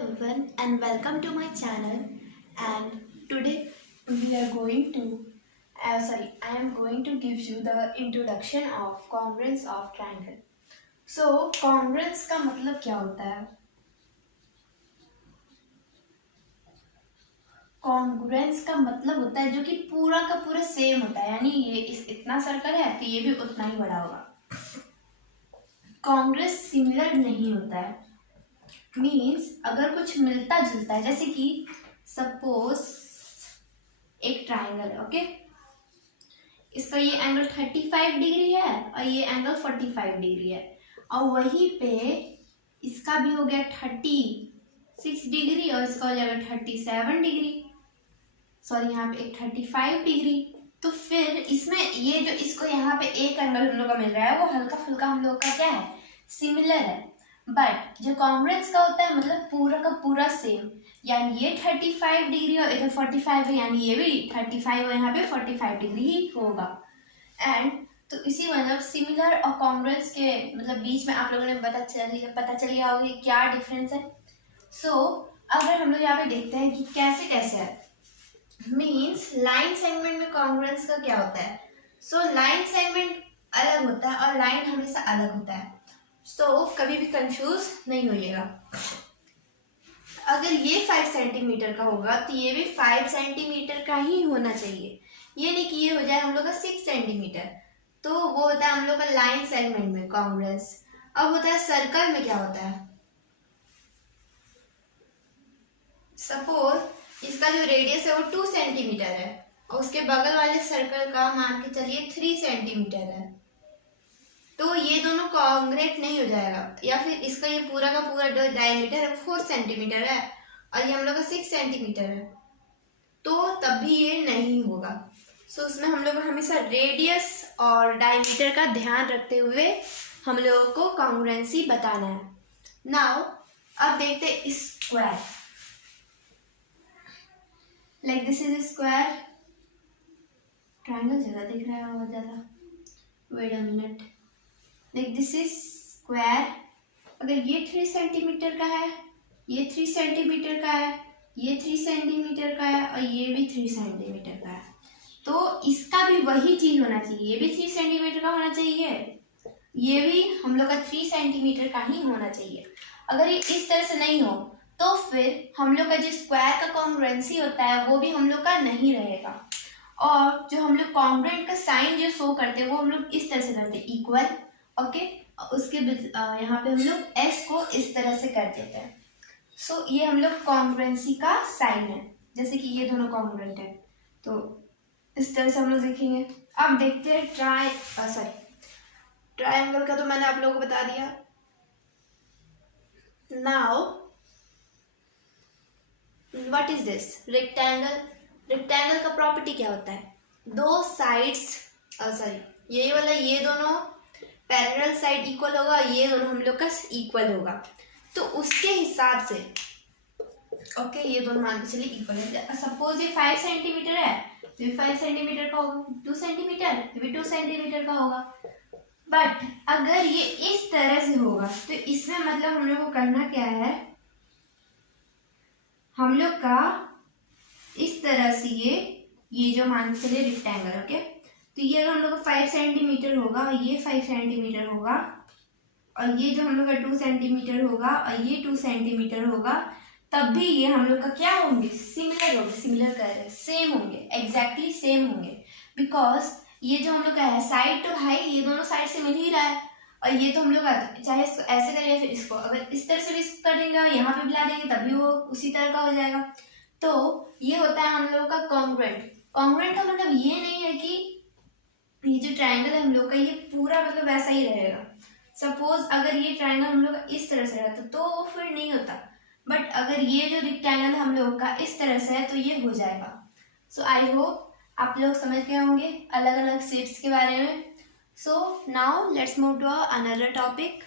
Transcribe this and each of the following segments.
everyone and welcome to my channel, and today we are going to I am going to give you the introduction of congruence of triangle. So congruence का मतलब क्या होता है? Congruence का मतलब होता है जो कि पूरा का पूरा सेम होता है, यानी ये इतना सर्कल है तो ये भी उतना ही बड़ा होगा. कॉन्ग्रुएंस सिमिलर नहीं होता है, मीन्स अगर कुछ मिलता जुलता है, जैसे कि सपोज एक ट्राइंगल है. ओके, इसका ये एंगल 35 डिग्री है और ये एंगल 45 डिग्री है, और वहीं पे इसका भी हो गया 36 डिग्री और इसका हो जाएगा 37 डिग्री, सॉरी यहाँ पे एक 35 डिग्री. तो फिर इसमें ये जो इसको यहाँ पे एक एंगल हम लोग का मिल रहा है वो हल्का फुल्का हम लोग का क्या है, सिमिलर है. बट जो कॉन्ग्रुएंस का होता है मतलब पूरा का पूरा सेम, यानी ये 35 डिग्री और इधर 45 है, यानी ये भी 35 और यहाँ पे 45 डिग्री ही होगा. एंड तो इसी मतलब सिमिलर और कॉन्ग्रुएंस के मतलब बीच में आप लोगों ने पता चल गया होगा कि क्या डिफरेंस है. सो अगर हम लोग यहाँ पे देखते हैं कि कैसे कैसे है, मीन्स लाइन सेगमेंट में कॉन्ग्रुएंस का क्या होता है. सो लाइन सेगमेंट अलग होता है और लाइन हमेशा अलग होता है. सो कभी भी कंफ्यूज नहीं होइएगा. अगर ये 5 सेंटीमीटर का होगा तो ये भी 5 सेंटीमीटर का ही होना चाहिए, ये नहीं कि ये हो जाए हम लोग का 6 सेंटीमीटर. तो वो होता है हम लोग का लाइन सेगमेंट में कॉन्ग्रुएंस. अब होता है सर्कल में क्या होता है. सपोज इसका जो रेडियस है वो 2 सेंटीमीटर है और उसके बगल वाले सर्कल का मान के चलिए 3 सेंटीमीटर है, तो ये दोनों कॉन्ग्रुएंट नहीं हो जाएगा. या फिर इसका ये पूरा का पूरा जो डायमीटर है 4 सेंटीमीटर है और ये हम लोग का 6 सेंटीमीटर है, तो तब भी ये नहीं होगा. सो उसमें हम लोग को हमेशा रेडियस और डायमीटर का ध्यान रखते हुए हम लोगों को कॉन्ग्रुएंसी बताना है. नाउ अब देखते हैं square. Like this is square. Triangle ज्यादा दिख रहा है, बहुत ज्यादा. Wait a minute. Like this is square. अगर ये 3 सेंटीमीटर का है, ये 3 सेंटीमीटर का है, ये 3 सेंटीमीटर का है और ये भी 3 सेंटीमीटर का है, तो इसका भी वही चीज होना चाहिए. ये भी 3 सेंटीमीटर का होना चाहिए, ये भी हम लोग का 3 सेंटीमीटर का ही होना चाहिए. अगर ये इस तरह से नहीं हो तो फिर हम लोग का जो स्क्वायर का कॉन्ग्रुएंसी होता है वो भी हम लोग का नहीं रहेगा. और जो हम लोग कॉन्ग्रुएंट का साइन जो शो करते हैं वो हम लोग इस तरह से करते हैं, इक्वल. ओके, उसके यहाँ पे हम लोग एस को इस तरह से कर देते हैं. सो ये हम लोग कॉन्ग्रुएंसी का साइन है, जैसे कि ये दोनों कॉन्ग्रुएंट है तो इस तरह से हम लोग देखेंगे. अब देखते हैं ट्रायंगल का तो मैंने आप लोगों को बता दिया. Now what is this rectangle. Rectangle का प्रॉपर्टी क्या होता है, दो साइड्स ये वाला ये दोनों पैरेलल साइड इक्वल होगा, ये दोनों हम लोग का इक्वल होगा, तो उसके हिसाब से ओके ये दोनों मान के चलिए इक्वल है. सपोज ये 5 सेंटीमीटर है तो ये 5 सेंटीमीटर का होगा, 2 सेंटीमीटर तो भी 2 सेंटीमीटर का होगा. बट अगर ये इस तरह से होगा तो इसमें मतलब हम लोग को करना क्या है, हम लोग का इस तरह से ये जो मान के चलिए रेक्टेंगल. ओके, तो ये अगर हम लोग का 5 सेंटीमीटर होगा और ये 5 सेंटीमीटर होगा और ये जो हम लोग का 2 सेंटीमीटर होगा और ये 2 सेंटीमीटर होगा, तब भी ये हम लोग का क्या होंगे, सिमिलर होंगे. सिमिलर कर रहे हैं, सेम होंगे, एग्जैक्टली सेम होंगे. बिकॉज ये जो हम लोग का है साइड तो भाई ये दोनों साइड से मिल ही रहा है, और ये तो हम लोग चाहे इसको ऐसे करें या फिर इसको अगर इस तरह से भी कर देंगे और यहाँ पे मिला देंगे तब भी वो उसी तरह का हो जाएगा. तो ये होता है हम लोग का कॉन्ग्रुएंट. कॉन्ग्रुएंट का मतलब ये नहीं है कि ये जो ट्रायंगल है हम लोग का ये पूरा मतलब वैसा ही रहेगा. सपोज अगर ये ट्रायंगल हम लोग का इस तरह से रहता तो फिर नहीं होता, बट अगर ये जो रेक्टेंगल हम लोग का इस तरह से है तो ये हो जाएगा. सो आई होप आप लोग समझ गए होंगे अलग अलग शेप्स के बारे में. So now let's move to another topic.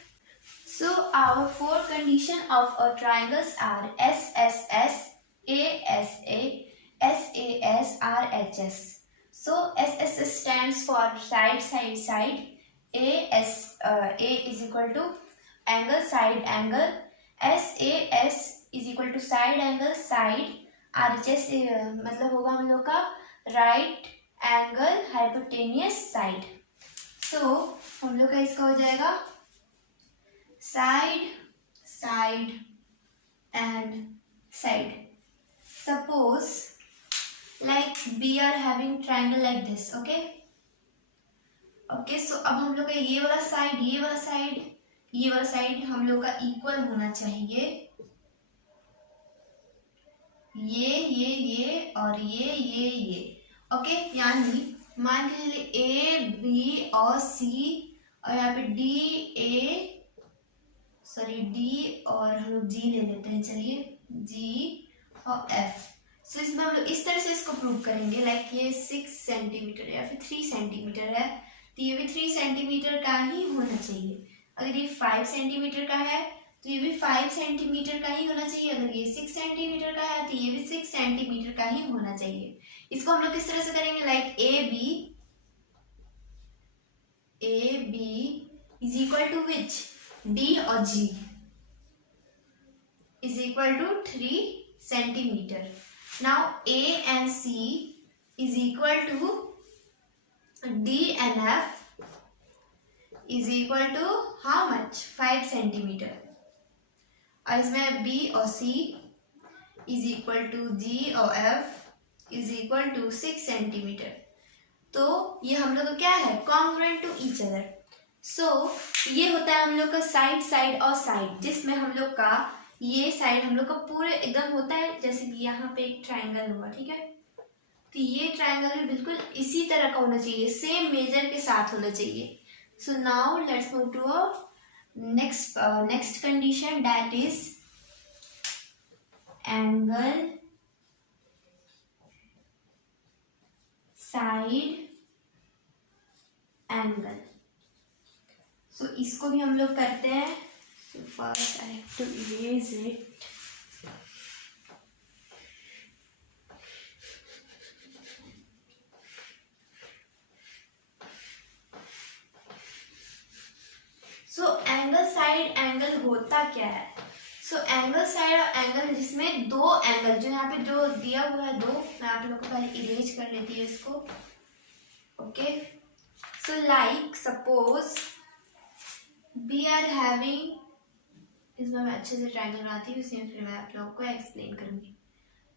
So our 4 condition of a triangles are SSS, ASA, SAS, RHS. So SSS stands for side, side, side. A is equal to angle, side, angle. SAS is equal to side angle side RHS मतलब होगा हम लोग का right angle hypotenuse side. So हम लोग का इसका हो जाएगा side side and side. Suppose like we are having triangle like this, okay so अब हम लोग का ये वाला साइड ये वाला साइड हम लोग का इक्वल होना चाहिए, ये और ये ओके यानी मान के चलिए A B और C और यहाँ पे D और हम लोग G ले लेते हैं, चलिए G और F। सो इसमें हम लोग इस तरह से इसको प्रूव करेंगे लाइक ये 6 सेंटीमीटर या फिर 3 सेंटीमीटर है तो ये भी 3 सेंटीमीटर का ही होना चाहिए। अगर ये 5 सेंटीमीटर का है तो ये भी 5 सेंटीमीटर का ही होना चाहिए। अगर ये 6 सेंटीमीटर का है तो ये भी 6 सेंटीमीटर का ही होना चाहिए। इसको हम लोग किस तरह से करेंगे like A B is equal to which D और G is equal to 3 centimetre. Now A and C is equal to D and F is equal to how much 5 centimetre और इसमें B और C is equal to G और F is equal to 6 centimetre. तो ये हम लोग का क्या है congruent to each other। So ये होता है हम लोग का साइड और साइड, जिसमें हम लोग का ये साइड हम लोग का पूरे एकदम होता है जैसे कि यहाँ पे एक ट्रायंगल हुआ, ठीक है तो ये ट्रायंगल भी बिल्कुल इसी तरह का होना चाहिए, सेम मेजर के साथ होना चाहिए। So now let's move to next condition that is angle side angle. सो इसको भी हम लोग करते हैं। So first I have to erase it. So angle side angle होता क्या है? So एंगल साइड और एंगल जिसमें दो एंगल जो यहाँ पे जो दिया हुआ है दो, मैं आप लोगों को पहले इरेज कर लेती हूँ इसको। Okay so like suppose we are having, इसमें मैं अच्छे से ट्रायंगल बनाती हूँ, इसमें फिर मैं आप लोगों को एक्सप्लेन करूंगी।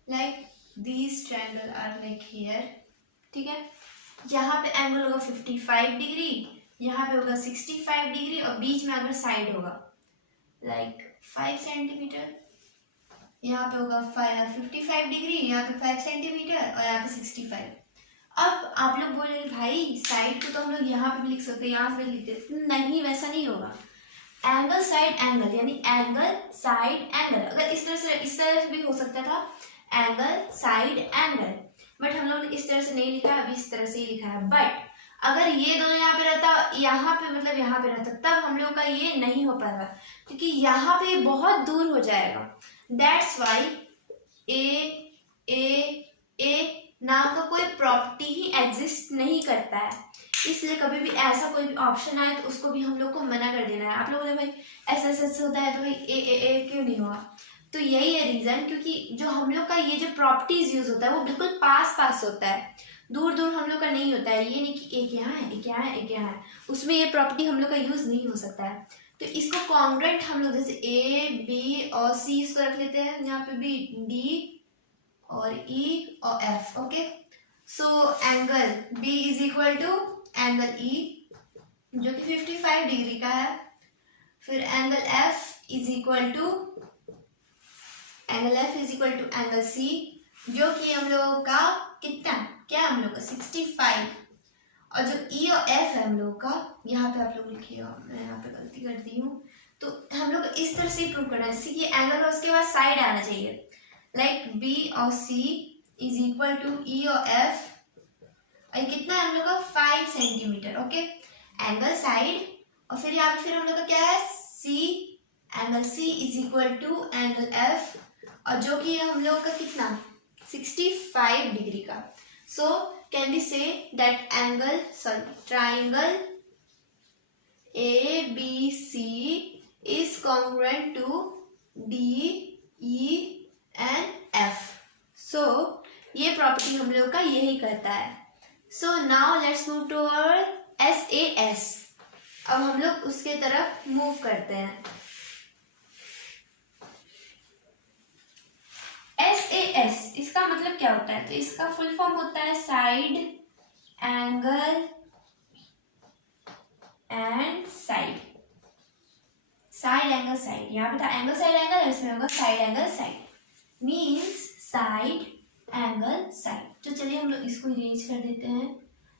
Like these triangle are like here, ठीक है यहाँ पे एंगल होगा 55 डिग्री, यहाँ पे होगा 65 डिग्री और बीच में अगर साइड होगा लाइक 5 सेंटीमीटर, यहाँ पे होगा 55 डिग्री, यहाँ पे 5 सेंटीमीटर और यहाँ पे 65। अब आप लोग बोल रहे भाई साइड को तो हम लोग यहाँ पे भी लिख सकते हैं, यहाँ से भी लिखते हैं, नहीं वैसा नहीं होगा। एंगल साइड एंगल यानी एंगल साइड एंगल, अगर इस तरह से भी हो सकता था एंगल साइड एंगल, बट हम लोग ने इस तरह से नहीं लिखा, अभी इस तरह से ही लिखा है। बट अगर ये दोनों यहाँ पे रहता, यहाँ पे मतलब यहाँ पे रहता, तब हम लोग का ये नहीं हो पाएगा क्योंकि यहाँ पे बहुत दूर हो जाएगा। दैट्स वाई ए नाम का कोई प्रॉपर्टी ही एग्जिस्ट नहीं करता है, इसलिए कभी भी ऐसा कोई भी ऑप्शन आए तो उसको भी हम लोग को मना कर देना है। आप लोग भाई ऐसा होता है तो भाई ए क्यों नहीं हुआ, तो यही है रीजन, क्योंकि जो हम लोग का ये जो प्रॉपर्टीज यूज होता है वो बिल्कुल पास होता है, दूर हम लोग का नहीं होता है। ये नहीं कि एक यहाँ है एक यहाँ है एक यहाँ है, उसमें ये प्रॉपर्टी हम लोग का यूज नहीं हो सकता है। तो इसको कॉन्ग्रुएंट हम लोग जैसे ए बी और सी इसको रख लेते हैं, यहाँ पे भी डी और ई और F. Okay so angle B is equal to angle E जो कि 55 डिग्री का है, फिर angle F is equal to angle C जो कि हम लोगों का कितना क्या हम लोग का 65, और जो ई और एफ है हम लोग का, यहाँ पे आप लोग लिखिएगा, मैं यहाँ पे गलती कर दी हूँ, तो हम लोग इस तरह से प्रूव करना है जैसे कि एंगल और उसके बाद साइड आना चाहिए, लाइक बी और सी इज इक्वल टू ई और एफ, और कितना है हम लोग का 5 सेंटीमीटर। ओके एंगल साइड, और फिर यहाँ पे फिर हम लोग का क्या है C, angle C is equal to angle F, और जो कि हम लोग का कितना 65 डिग्री का। So can be say that triangle ABC is congruent to D ENF। So ये प्रॉपर्टी हम लोग का यही करता है। So now let's move to our SAS। अब हम लोग उसके तरफ मूव करते हैं। SAS इसका मतलब क्या होता है? तो इसका फुल फॉर्म होता है side angle and side. Side angle side, यहाँ पे था एंगल साइड एंगल, इसमें होगा side angle side, means side angle side. तो चलिए हम लोग इसको अरेंज कर देते हैं।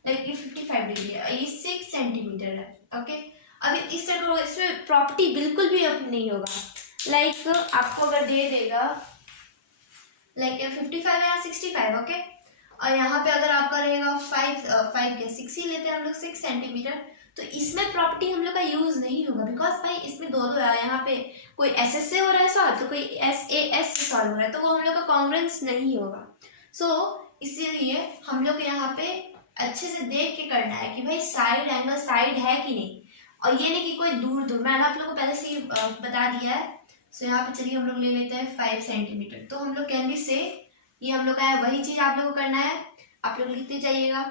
लाइक ये 55 डिग्री है, ये 6 सेंटीमीटर है। ओके, अब इस तरह का इसमें प्रॉपर्टी बिल्कुल भी अब नहीं होगा। लाइक आपको अगर दे देगा लाइक 55 या 65, ओके, और यहाँ पे अगर आपका रहेगा 5 या 6 ही लेते हैं हम लोग, 6 सेंटीमीटर, तो इसमें प्रॉपर्टी हम लोग का यूज नहीं होगा। बिकॉज भाई इसमें दो है, यहाँ पे कोई SS से हो रहा है सॉल्व, तो कोई SAS से सॉल्व हो रहा है, तो वो हम लोग का कॉन्ग्रुएंस नहीं होगा। सो इसीलिए हम लोग यहाँ पे अच्छे से देख के करना है कि भाई साइड एंगल साइड है कि नहीं, और ये नहीं कि कोई दूर दूर। मैंने आप लोग को पहले से ही बता दिया है। सो यहाँ पे चलिए हम लोग ले लेते हैं 5 सेंटीमीटर। तो हम लोग कैन बी से ये हम लोग का है, वही चीज आप लोग को करना है। आप लोग लिखते जाइएगा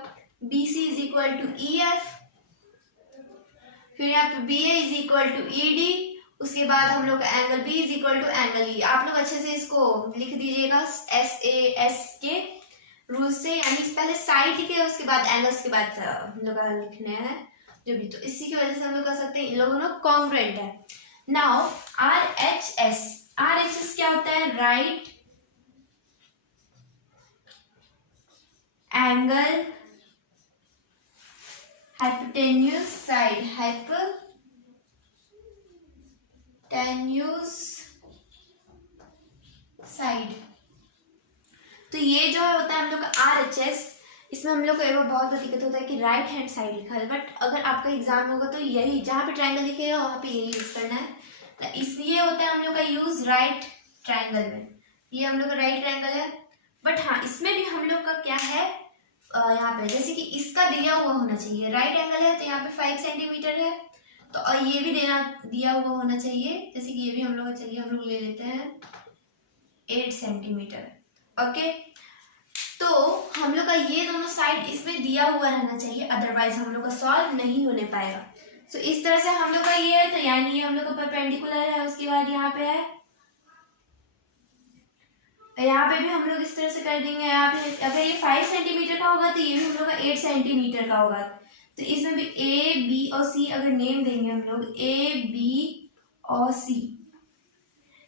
BC is equal to EF, फिर यहाँ पे BA is equal to ED, उसके बाद हम लोग का angle B is equal to angle E। आप लोग अच्छे से इसको लिख दीजिएगा SAS के रूल से, यानी पहले साइड लिखे उसके बाद एंगल, उसके बाद हम लोग का लिखने हैं जो भी। तो इसी की वजह से हम लोग कर सकते हैं इन लोगों में कॉन्ग्रुएंट है। नाउ RHS क्या होता है? Right angle hypotenuse side, hypotenuse side. तो ये जो होता है हम लोग का RHS, इसमें हम लोग को एक बहुत बड़ी दिक्कत होता है कि राइट हैंड साइड लिखा है, बट अगर आपका एग्जाम होगा तो यही जहाँ पे ट्रायंगल लिखेगा वहाँ पे यही यूज करना है। तो इसलिए होता है हम लोग का यूज राइट ट्रायंगल में। ये हम लोग का राइट ट्रायंगल है, बट हाँ इसमें भी हम लोग का क्या है, यहाँ पे जैसे कि इसका दिया हुआ होना चाहिए, राइट एंगल है तो यहाँ पे 5 सेंटीमीटर है, तो और ये भी दिया हुआ होना चाहिए। जैसे कि ये भी हम लोग, चलिए हम लोग ले लेते हैं 8 सेंटीमीटर। ओके, तो हम लोग का ये दोनों साइड इसमें दिया हुआ रहना चाहिए, अदरवाइज हम लोग का सॉल्व नहीं होने पाएगा। सो इस तरह से हम लोग का ये है, तो यानी ये हम लोग का परपेंडिकुलर है। उसके बाद यहाँ पे है, यहाँ पे भी हम लोग इस तरह से कर देंगे। यहाँ पे अगर ये 5 सेंटीमीटर का होगा तो ये भी हम लोग का 8 सेंटीमीटर का होगा। तो इसमें भी A, B और C अगर नेम देंगे हम लोग, A, B और C,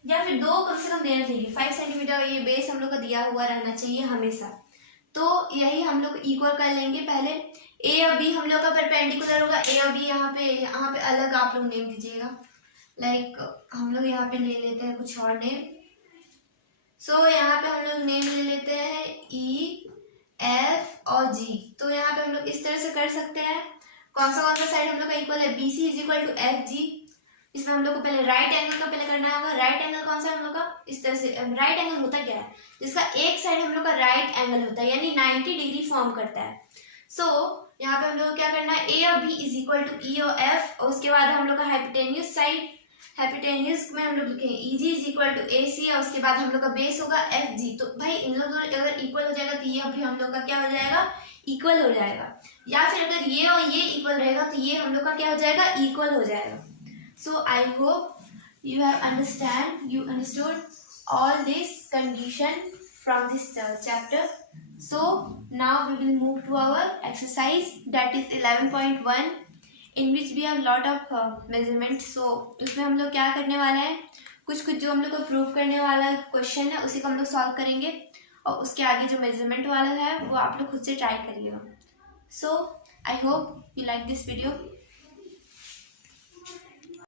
या फिर 2 कम से कम देना चाहिए। 5 सेंटीमीटर ये बेस हम लोग का दिया हुआ रहना चाहिए हमेशा। तो यही हम लोग इक्वल कर लेंगे। पहले A और B हम लोग का परपेंडिकुलर होगा, A और B यहाँ पे अलग आप लोग नेम दीजिएगा। लाइक हम लोग यहाँ पे ले लेते हैं कुछ और नेम। सो यहाँ पे हम लोग नेम ले लेते हैं E, F और G। तो यहाँ पे हम लोग इस तरह से कर सकते हैं। कौन सा साइड हम लोग का इक्वल है? BC is equal to FG। इसमें हम लोग को पहले राइट एंगल का पहले करना होगा। राइट एंगल कौन सा हम लोग का? इस तरह से राइट एंगल होता क्या है? जिसका एक साइड हम लोग का राइट एंगल होता है, यानी 90 डिग्री फॉर्म करता है। सो यहाँ पे हम लोग को क्या करना है? A और B is equal to E और F, और उसके बाद हम लोग का हाइपोटेन्यूज साइड, हाइपोटेन्यूज में हम लोग लिखेंगे EG is equal to AC, और उसके बाद हम लोग का बेस होगा FG। तो भाई इन लोग अगर इक्वल हो जाएगा तो ये भी हम लोग का क्या हो जाएगा? इक्वल हो जाएगा। या फिर अगर ये और ये इक्वल रहेगा तो ये हम लोग का क्या हो जाएगा? इक्वल हो जाएगा। So I hope you have understood all this condition from this chapter. So now we will move to our exercise, that is 11.1, in which we have lot of measurements. So उसमें हम लोग क्या करने वाला है, कुछ जो हम लोग को प्रूव करने वाला क्वेश्चन है उसी को हम लोग सॉल्व करेंगे, और उसके आगे जो मेजरमेंट वाला है वो आप लोग खुद से ट्राई करिएगा। So I hope you like this video.